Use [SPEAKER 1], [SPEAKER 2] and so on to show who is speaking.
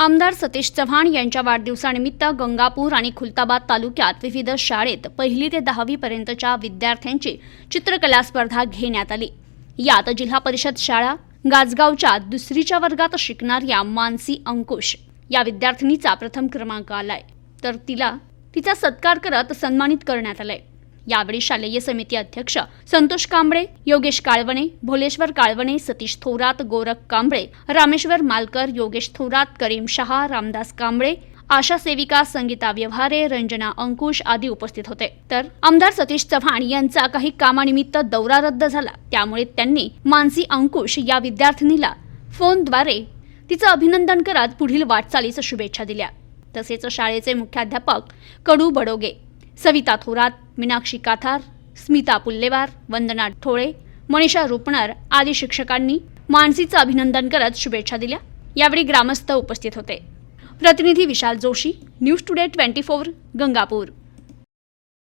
[SPEAKER 1] आमदार सतीश चव्हाण यांच्या वाढदिवसानिमित्त गंगापूर आणि खुलताबाद तालुक्यात विविध शाळेत पहिली ते दहावी पर्यंतच्या विद्यार्थ्यांची चित्रकला स्पर्धा घेण्यात आली. यात जिल्हा परिषद शाळा गाजगावच्या दुसरीच्या वर्गात शिकणाऱ्या मानसी अंकुश या विद्यार्थिनीचा प्रथम क्रमांक आलाय. तर तिला तिचा सत्कार करत सन्मानित करण्यात आलाय. यावेळी शालेय समिती अध्यक्ष संतोष कांबळे योगेश काळवणे भोलेश्वर काळवणे सतीश थोरात गोरख कांबळे रामेश्वर मालकर योगेश थोरात करीम शहा रामदास कांबळे आशा सेविका संगीता व्यवहारे रंजना अंकुश आदी उपस्थित होते. तर आमदार सतीश चव्हाण यांचा काही कामानिमित्त दौरा रद्द झाला. त्यामुळे त्यांनी मानसी अंकुश या विद्यार्थिनीला फोनद्वारे तिचं अभिनंदन करत पुढील वाटचालीस शुभेच्छा दिल्या. तसेच शाळेचे मुख्याध्यापक कडू बडोगे सविता थोरात मीनाक्षी काथार स्मिता पुल्लेवार वंदना ठोळे मनीषा रुपणार आदी शिक्षकांनी मानसीचं अभिनंदन करत शुभेच्छा दिल्या. यावेळी ग्रामस्थ उपस्थित होते. प्रतिनिधी Vishal Joshi news today twenty four Gangapur.